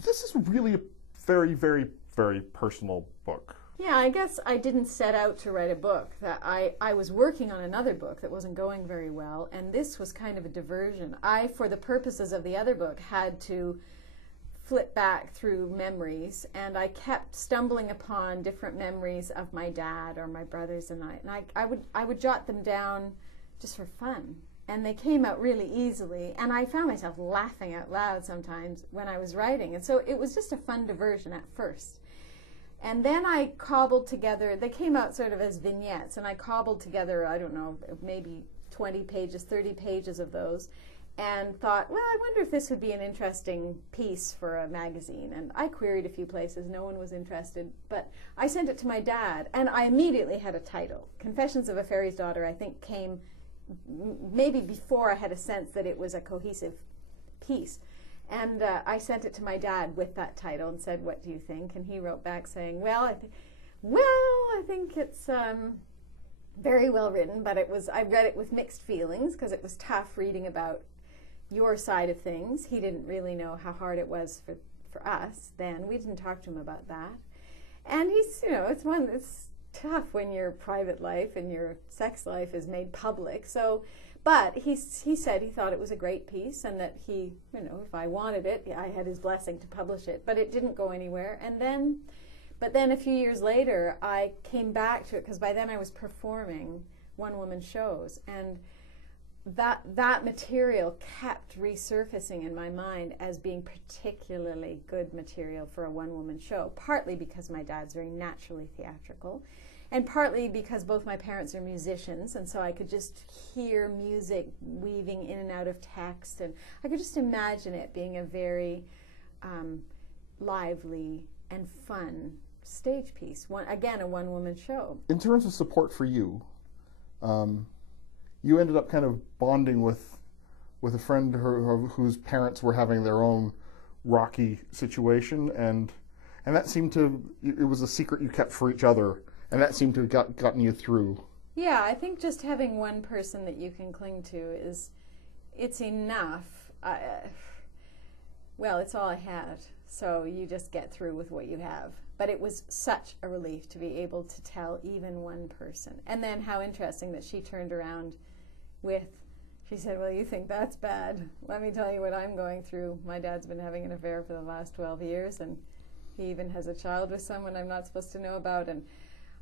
This is really a very, very, very personal book. Yeah, I guess I didn't set out to write a book. That I was working on another book that wasn't going very well, and this was kind of a diversion. I, for the purposes of the other book, had to flip back through memories, and I kept stumbling upon different memories of my dad or my brothers and I would jot them down just for fun. And they came out really easily, and I found myself laughing out loud sometimes when I was writing. And so it was just a fun diversion at first. And then I cobbled together, they came out sort of as vignettes, and I cobbled together, I don't know, maybe 20 pages, 30 pages of those, and thought, well, I wonder if this would be an interesting piece for a magazine. And I queried a few places, no one was interested, but I sent it to my dad, and I immediately had a title. Confessions of a Fairy's Daughter, I think, came maybe before I had a sense that it was a cohesive piece. And I sent it to my dad with that title and said, what do you think? And he wrote back saying, well, I think it's very well written, but I read it with mixed feelings because it was tough reading about your side of things. He didn't really know how hard it was for us then. We didn't talk to him about that. And he's, it's tough when your private life and your sex life is made public. So, but he said he thought it was a great piece and that he, if I wanted it, I had his blessing to publish it. But it didn't go anywhere. But then a few years later, I came back to it because by then I was performing one-woman shows, and that material kept resurfacing in my mind as being particularly good material for a one-woman show, partly because my dad's very naturally theatrical, and partly because both my parents are musicians, and so I could just hear music weaving in and out of text, and I could just imagine it being a very lively and fun stage piece. Again, a one-woman show. In terms of support for you, you ended up kind of bonding with a friend whose parents were having their own rocky situation, and that seemed to, it was a secret you kept for each other, and that seemed to have gotten you through. Yeah, I think just having one person that you can cling to it's enough. Well, it's all I had, so you just get through with what you have. But it was such a relief to be able to tell even one person. And then how interesting that she turned around she said, well, you think that's bad. Let me tell you what I'm going through. My dad's been having an affair for the last 12 years, and he even has a child with someone I'm not supposed to know about. And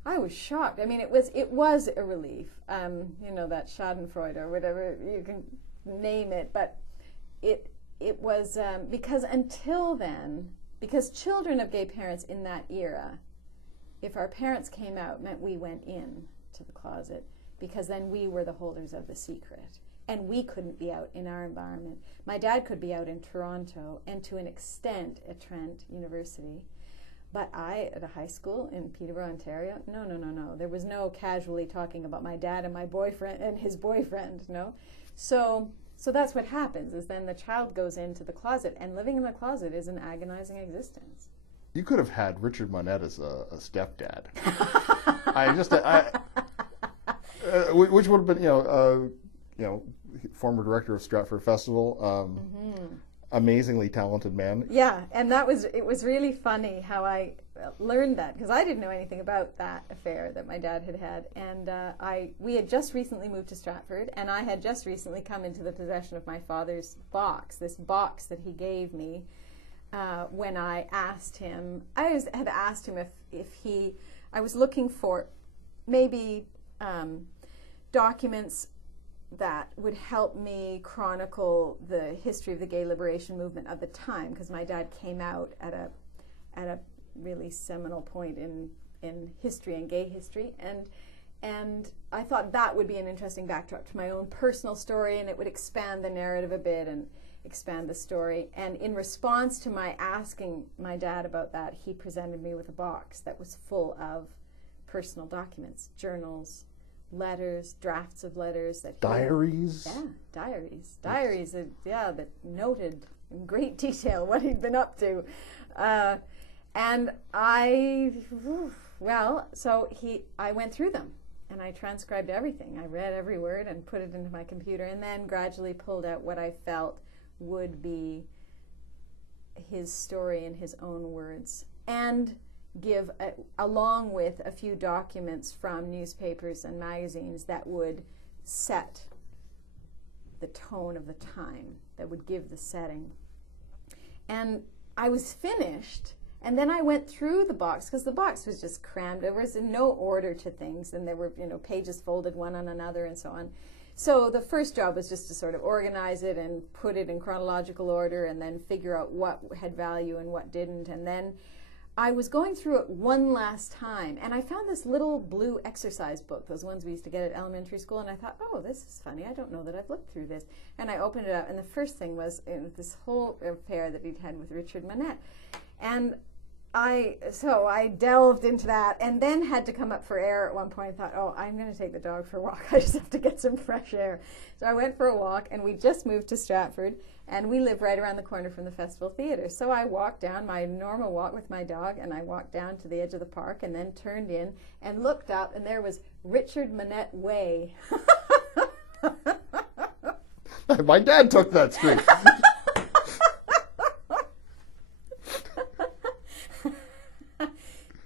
I was shocked. I mean, it was a relief. That Schadenfreude or whatever you can name it. But it was because until then, because children of gay parents in that era, if our parents came out, meant we went in to the closet, because then we were the holders of the secret. And we couldn't be out in our environment. My dad could be out in Toronto and to an extent at Trent University. But I, at a high school in Peterborough, Ontario, no. There was no casually talking about my dad and my boyfriend and his boyfriend, no. So that's what happens, is then the child goes into the closet, and living in the closet is an agonizing existence. You could have had Richard Monette as a stepdad. Which would have been, former director of Stratford Festival, amazingly talented man. Yeah, and it was really funny how I learned that, because I didn't know anything about that affair that my dad had, and we had just recently moved to Stratford, and I had just recently come into the possession of my father's box, this box that he gave me when I asked him. I had asked him if I was looking for maybe documents that would help me chronicle the history of the gay liberation movement of the time, because my dad came out at a really seminal point in history and gay history, and I thought that would be an interesting backdrop to my own personal story, and it would expand the narrative a bit and expand the story. And in response to my asking my dad about that, he presented me with a box that was full of personal documents, journals, letters, drafts of letters that diaries. Diaries that noted in great detail what he'd been up to, and I went through them and I transcribed everything. I read every word and put it into my computer, and then gradually pulled out what I felt would be his story in his own words, and give, along with a few documents from newspapers and magazines that would set the tone of the time, that would give the setting. And I was finished, and then I went through the box, because the box was just crammed. There was in no order to things, and there were, pages folded one on another and so on. So the first job was just to sort of organize it and put it in chronological order, and then figure out what had value and what didn't. And then I was going through it one last time, and I found this little blue exercise book, those ones we used to get at elementary school, and I thought, oh, this is funny. I don't know that I've looked through this. And I opened it up, and the first thing was this whole affair that he'd had with Richard Manette. And so I delved into that, and then had to come up for air at one point. I thought, oh, I'm going to take the dog for a walk. I just have to get some fresh air. So I went for a walk, and we just moved to Stratford, and we live right around the corner from the Festival Theatre. So I walked down my normal walk with my dog, and I walked down to the edge of the park, and then turned in and looked up, and there was Richard Manette Way. My dad took that street.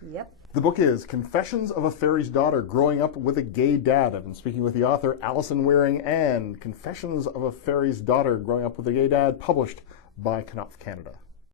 Yep. The book is Confessions of a Fairy's Daughter, Growing Up with a Gay Dad. I've been speaking with the author, Alison Wearing, and Confessions of a Fairy's Daughter, Growing Up with a Gay Dad, published by Knopf Canada.